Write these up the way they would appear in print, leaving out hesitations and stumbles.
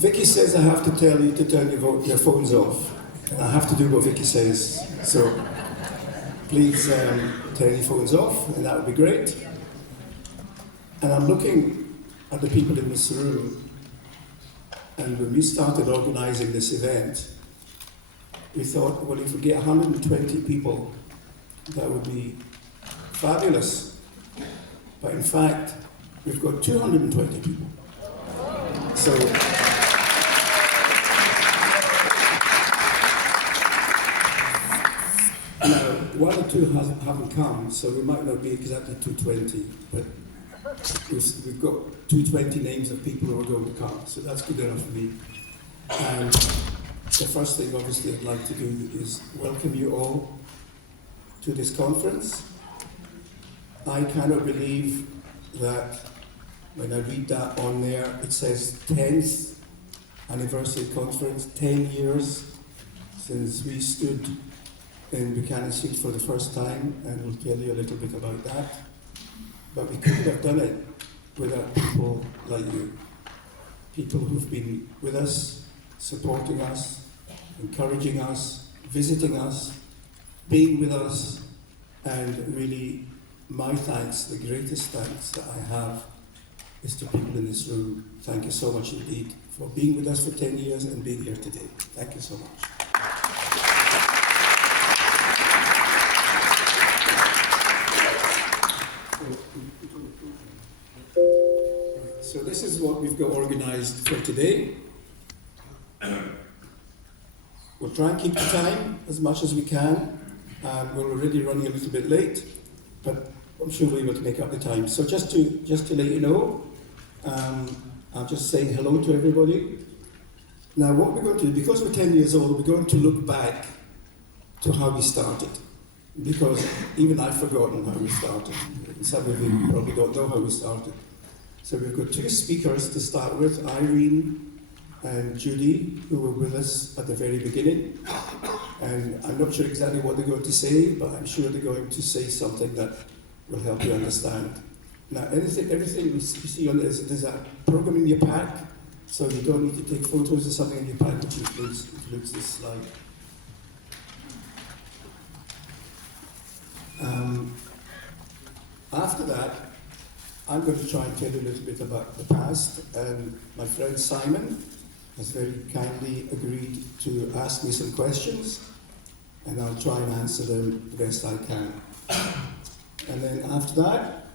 Vicky says I have to tell you to turn your phones off. And I have to do what Vicky says. So please turn your phones off, and that would be great. And I'm looking at the people in this room, and when we started organising this event, we thought, well, if we get 120 people, that would be fabulous. But in fact, we've got 220 people. So, now, one or two haven't come, so we might not be exactly 220, but we've got 220 names of people who are going to come, so that's good enough for me. And the first thing, obviously, I'd like to do is welcome you all to this conference. I cannot believe that when I read that on there, it says 10th anniversary conference, 10 years since we stood in Buchanan Street for the first time, and we'll tell you a little bit about that. But we couldn't have done it without people like you. People who've been with us, supporting us, encouraging us, visiting us, being with us, and really my thanks, the greatest thanks that I have, is to people in this room. Thank you so much indeed for being with us for 10 years and being here today. Thank you so much. So this is what we've got organised for today. We'll try and keep the time as much as we can. We're already running a little bit late, but I'm sure we'll be able to make up the time. So just to let you know, I'm just saying hello to everybody. Now what we're going to do, because we're 10 years old, we're going to look back to how we started. Because even I've forgotten how we started. Some of you probably don't know how we started. So we've got two speakers to start with, Irene and Judy, who were with us at the very beginning. And I'm not sure exactly what they're going to say, but I'm sure they're going to say something that will help you understand. Now, everything you see on this, there's a program in your pack, so you don't need to take photos of something in your pack, which includes this slide. After that, I'm going to try and tell you a little bit about the past, and my friend Simon has very kindly agreed to ask me some questions, and I'll try and answer them the best I can. And then after that,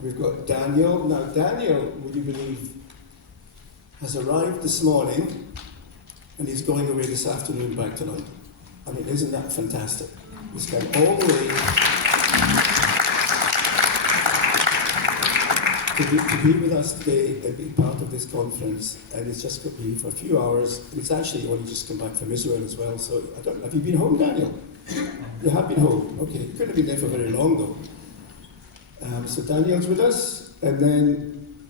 we've got Daniel. Now Daniel, would you believe, has arrived this morning, and he's going away this afternoon back to London. I mean, isn't that fantastic? He's come all the way to be with us today and be part of this conference, and it's just got to be for a few hours. And it's actually only just come back from Israel as well, so I don't know. Have you been home, Daniel? You have been home? Okay, you couldn't have been there for very long though. So Daniel's with us, and then,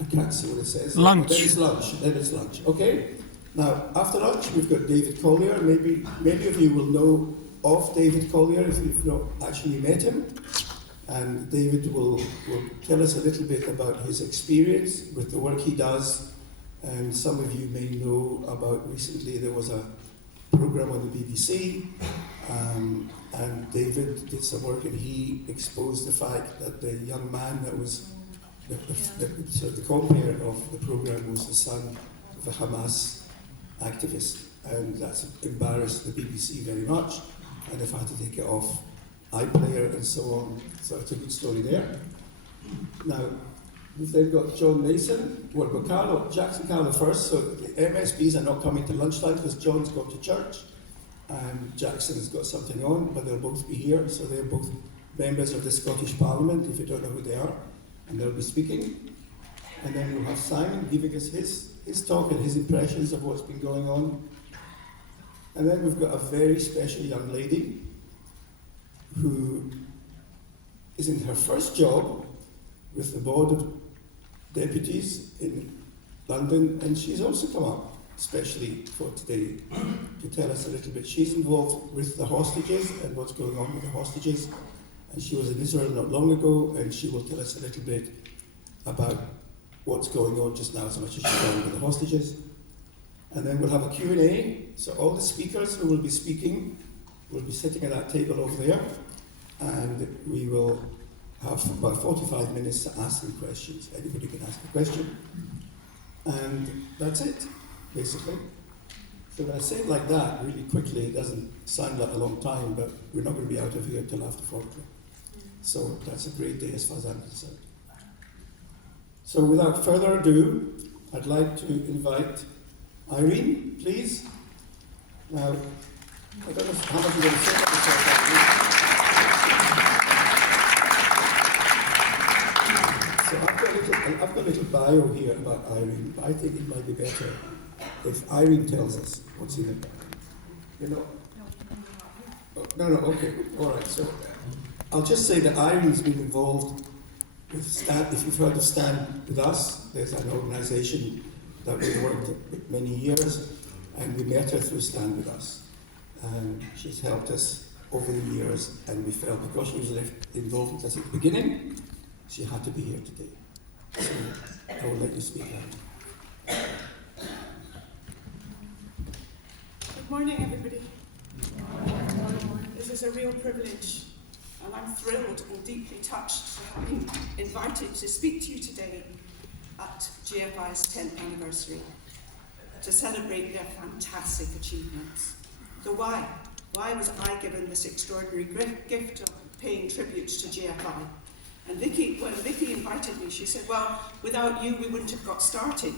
I can't see what it says. Lunch. Then it's lunch, okay? Now, after lunch, we've got David Collier. Maybe many of you will know of David Collier if you've not actually met him. And David will tell us a little bit about his experience with the work he does. And some of you may know about recently there was a program on the BBC, and David did some work, and he exposed the fact that the young man that was the co-parent of the program was the son of a Hamas activist, and that's embarrassed the BBC very much, and they've had to take it off iPlayer and so on. So it's a good story there. Now, we've then got John Mason. Well, we've got Jackson Carlo first. So the MSBs are not coming to lunchtime because John's gone to church and Jackson's got something on, but they'll both be here. So they're both members of the Scottish Parliament, if you don't know who they are, and they'll be speaking. And then we'll have Simon giving us his talk and his impressions of what's been going on. And then we've got a very special young lady who is in her first job with the Board of Deputies in London, and she's also come up, especially for today, to tell us a little bit. She's involved with the hostages and what's going on with the hostages, and she was in Israel not long ago, and she will tell us a little bit about what's going on just now as much as you can with the hostages. And then we'll have a Q&A. So all the speakers who will be speaking will be sitting at that table over there. And we will have about 45 minutes to ask them questions. Anybody can ask a question. And that's it, basically. So when I say it like that, really quickly, it doesn't sound like a long time, but we're not going to be out of here until after 4 o'clock. So that's a great day as far as I'm concerned. So without further ado, I'd like to invite Irene, please. Now, I don't know how much you're going to say about yourself, Irene. So I've got a little bio here about Irene, but I think it might be better if Irene tells us what's in it. You know? Oh, no, okay, all right. So I'll just say that Irene's been involved with Stand. If you've heard of Stand With Us, there's an organisation that we've worked with many years, and we met her through Stand With Us. And she's helped us over the years, and we felt because she was involved with us at the beginning, she had to be here today. So I will let you speak now. Good morning, everybody. This is a real privilege, and I'm thrilled and deeply touched to have been invited to speak to you today at GFI's 10th anniversary to celebrate their fantastic achievements. So why? Why was I given this extraordinary gift of paying tribute to GFI? And when Vicky invited me, she said, well, without you, we wouldn't have got started.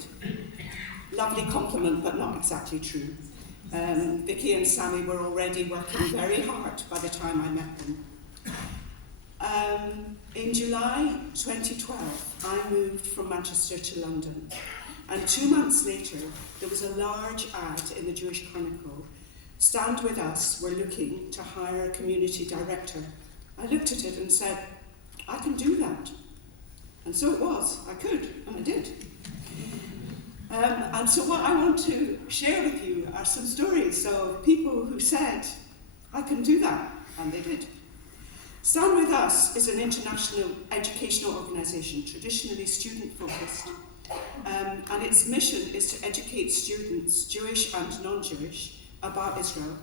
Lovely compliment, but not exactly true. Vicky and Sammy were already working very hard by the time I met them. In July 2012, I moved from Manchester to London. And 2 months later, there was a large ad in the Jewish Chronicle. Stand With Us were looking to hire a community director. I looked at it and said, I can do that. And so it was. I could, and I did. And so what I want to share with you are some stories of people who said, I can do that, and they did. Stand With Us is an international educational organisation, traditionally student-focused, and its mission is to educate students, Jewish and non-Jewish, about Israel,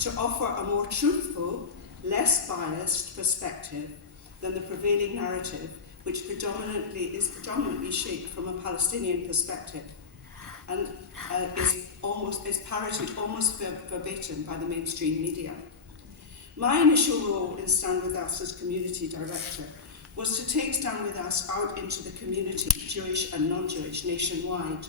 to offer a more truthful, less biased perspective than the prevailing narrative, which is predominantly shaped from a Palestinian perspective, and is parroted almost verbatim by the mainstream media. My initial role in Stand With Us as community director was to take Stand With Us out into the community, Jewish and non-Jewish, nationwide.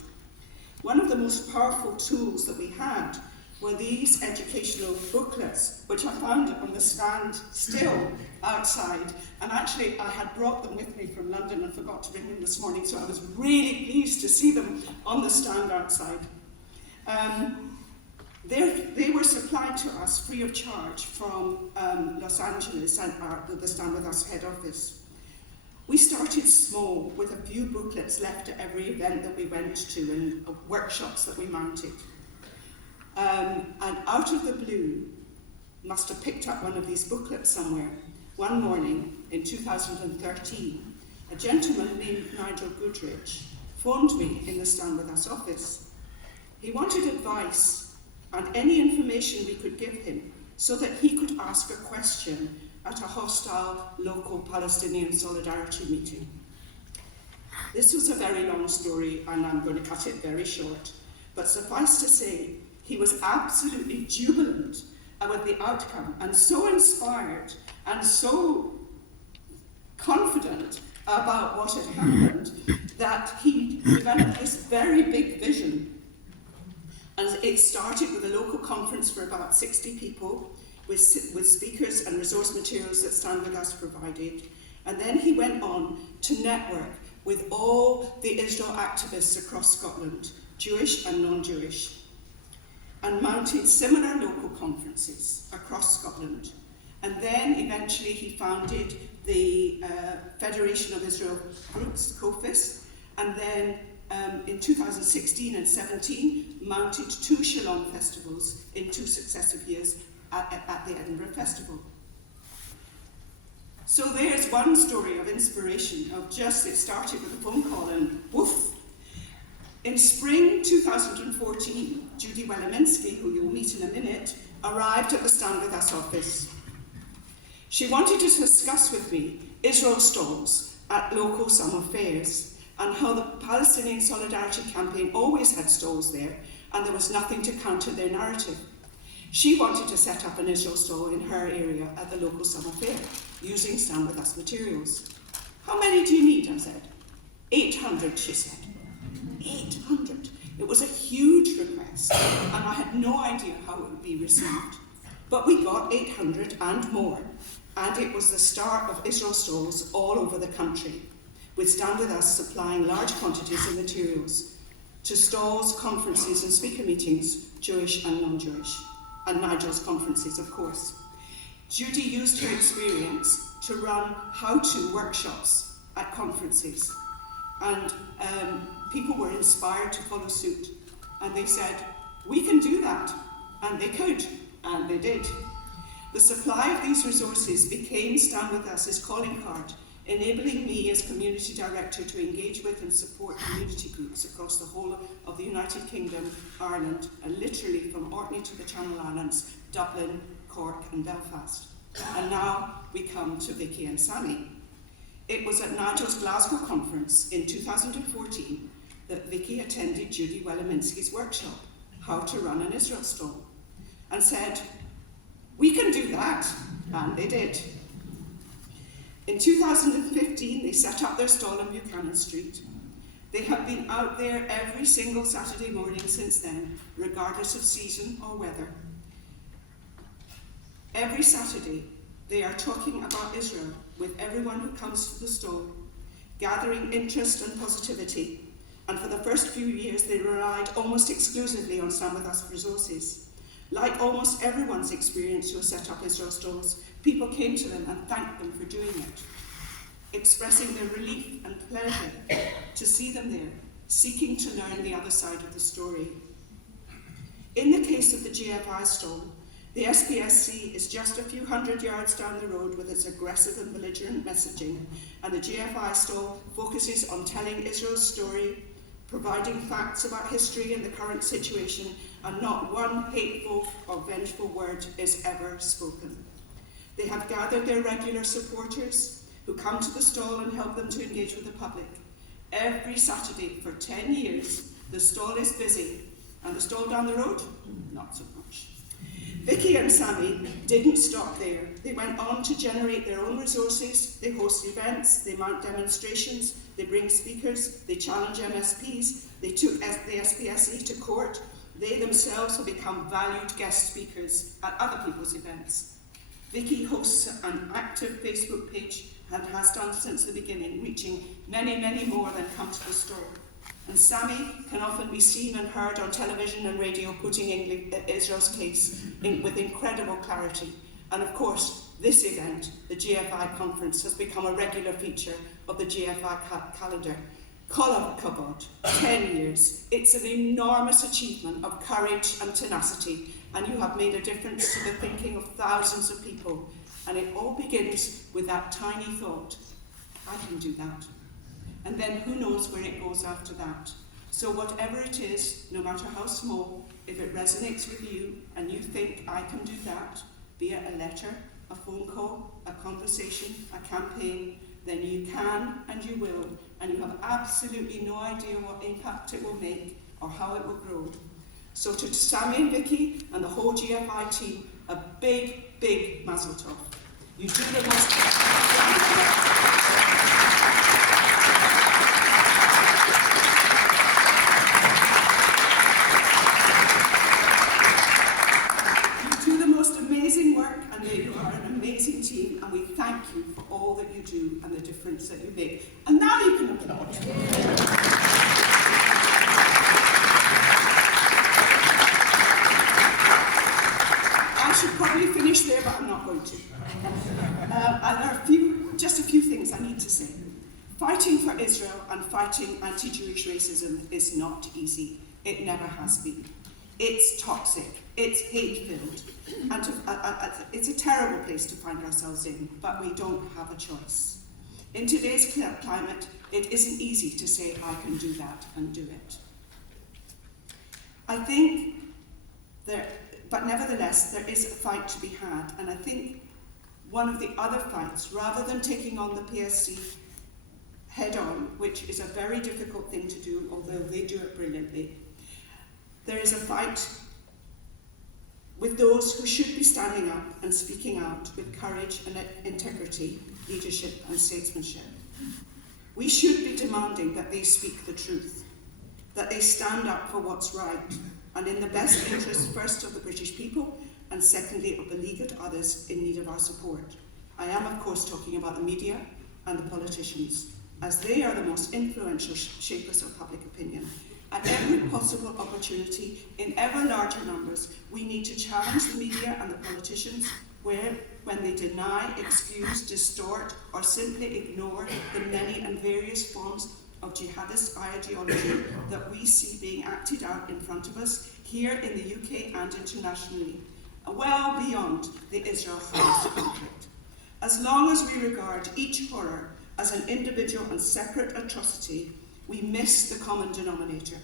One of the most powerful tools that we had were these educational booklets, which I found on the stand still outside. And actually, I had brought them with me from London and forgot to bring them this morning, so I was really pleased to see them on the stand outside. They were supplied to us free of charge from Los Angeles and the Stand With Us head office. We started small with a few booklets left at every event that we went to and workshops that we mounted. And out of the blue, must have picked up one of these booklets somewhere. One morning in 2013, a gentleman named Nigel Goodrich phoned me in the Stand With Us office. He wanted advice and any information we could give him so that he could ask a question at a hostile local Palestinian solidarity meeting. This was a very long story, and I'm going to cut it very short, but suffice to say, he was absolutely jubilant with the outcome and so inspired and so confident about what had happened that he developed this very big vision. And it started with a local conference for about 60 people with speakers and resource materials that Stand With Us provided. And then he went on to network with all the Israel activists across Scotland, Jewish and non-Jewish, and mounted similar local conferences across Scotland. And then eventually he founded the Federation of Israel Groups, COFIS, and then in 2016 and 17 mounted 2 Shalom festivals in 2 successive years at the Edinburgh Festival. So there's one story of inspiration, it started with a phone call and woof. In spring 2014, Judy Weleminski, who you'll meet in a minute, arrived at the Stand With Us office. She wanted to discuss with me Israel stalls at local summer fairs and how the Palestinian Solidarity Campaign always had stalls there and there was nothing to counter their narrative. She wanted to set up an Israel stall in her area at the local summer fair using Stand With Us materials. How many do you need? I said. 800, she said. 800. It was a huge request, and I had no idea how it would be received. But we got 800 and more, and it was the start of Israel stalls all over the country, with Stand With Us supplying large quantities of materials to stalls, conferences, and speaker meetings, Jewish and non-Jewish, and Nigel's conferences, of course. Judy used her experience to run how-to workshops at conferences, and people were inspired to follow suit, and they said, we can do that, and they could, and they did. The supply of these resources became Stand With Us's calling card, enabling me as community director to engage with and support community groups across the whole of the United Kingdom, Ireland, and literally from Orkney to the Channel Islands, Dublin, Cork and Belfast. And now we come to Vicky and Sammy. It was at Nigel's Glasgow conference in 2014 that Vicky attended Judy Weleminski's workshop, How to Run an Israel Stall, and said, we can do that, and they did. In 2015, they set up their stall on Buchanan Street. They have been out there every single Saturday morning since then, regardless of season or weather. Every Saturday, they are talking about Israel with everyone who comes to the stall, gathering interest and positivity. And for the first few years, they relied almost exclusively on Stand With Us resources. Like almost everyone's experience who has set up Israel stalls, people came to them and thanked them for doing it, expressing their relief and pleasure to see them there, seeking to learn the other side of the story. In the case of the GFI stall, the SPSC is just a few hundred yards down the road with its aggressive and belligerent messaging, and the GFI stall focuses on telling Israel's story, providing facts about history and the current situation, and not one hateful or vengeful word is ever spoken. They have gathered their regular supporters who come to the stall and help them to engage with the public. Every Saturday for 10 years, the stall is busy, and the stall down the road, not so much. Vicky and Sammy didn't stop there. They went on to generate their own resources, they host events, they mount demonstrations, they bring speakers, they challenge MSPs, they took the SPSE to court, they themselves have become valued guest speakers at other people's events. Vicky hosts an active Facebook page and has done since the beginning, reaching many, many more than come to the store. And Sammy can often be seen and heard on television and radio putting Israel's case with incredible clarity. And of course, this event, the GFI conference, has become a regular feature of the GFI calendar. Kol Kavod, 10 years. It's an enormous achievement of courage and tenacity, and you have made a difference to the thinking of thousands of people. And it all begins with that tiny thought, I can do that. And then who knows where it goes after that. So whatever it is, no matter how small, if it resonates with you and you think I can do that, be it a letter, a phone call, a conversation, a campaign, then you can and you will, and you have absolutely no idea what impact it will make or how it will grow. So to Sammy and Vicky and the whole GFI team, a big, big mazel tov. You do the most... amazing work, and you are an amazing team, and we thank you for all that you do and the difference that you make. And now you can applaud. I should probably finish there, but I'm not going to. And there are just a few things I need to say. Fighting for Israel and fighting anti-Jewish racism is not easy. It never has been. it's toxic, it's hate-filled, and it's a terrible place to find ourselves in, but we don't have a choice. In today's climate, it isn't easy to say, I can do that and do it. I think but nevertheless, there is a fight to be had, and I think one of the other fights, rather than taking on the PSC head-on, which is a very difficult thing to do, although they do it brilliantly, there is a fight with those who should be standing up and speaking out with courage and integrity, leadership and statesmanship. We should be demanding that they speak the truth, that they stand up for what's right, and in the best interest, first of the British people, and secondly of the League and others in need of our support. I am, of course, talking about the media and the politicians, as they are the most influential shapers of public opinion. At every possible opportunity, in ever larger numbers, we need to challenge the media and the politicians when they deny, excuse, distort, or simply ignore the many and various forms of jihadist ideology that we see being acted out in front of us here in the UK and internationally, well beyond the Israel-Hamas conflict. As long as we regard each horror as an individual and separate atrocity, we miss the common denominator,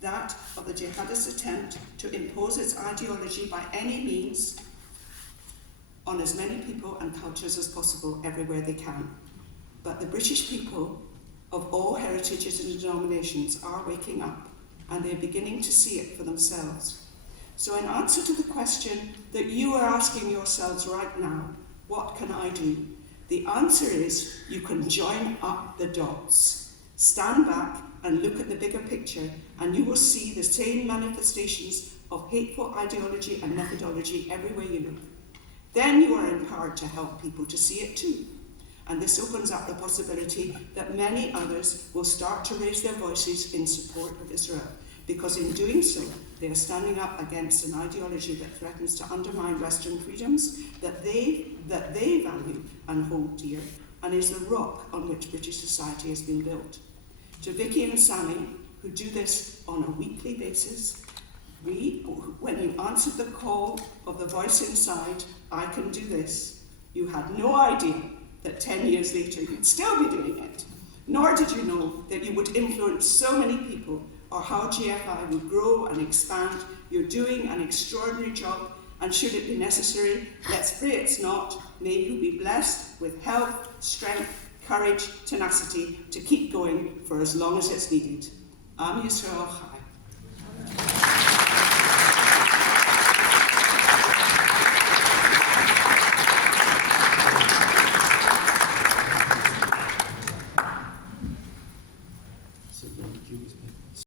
that of the jihadist attempt to impose its ideology by any means on as many people and cultures as possible everywhere they can. But the British people of all heritages and denominations are waking up, and they're beginning to see it for themselves. So in answer to the question that you are asking yourselves right now, what can I do? The answer is you can join up the dots. Stand back and look at the bigger picture, and you will see the same manifestations of hateful ideology and methodology everywhere you look. Then you are empowered to help people to see it too. And this opens up the possibility that many others will start to raise their voices in support of Israel, because in doing so, they are standing up against an ideology that threatens to undermine Western freedoms that they value and hold dear, and is the rock on which British society has been built. To Vicky and Sammy, who do this on a weekly basis, when you answered the call of the voice inside, I can do this, you had no idea that 10 years later you'd still be doing it. Nor did you know that you would influence so many people, or how GFI would grow and expand. You're doing an extraordinary job, and should it be necessary, let's pray it's not, may you be blessed with health, strength, courage, tenacity to keep going for as long as it's needed. Am Yisrael Chai.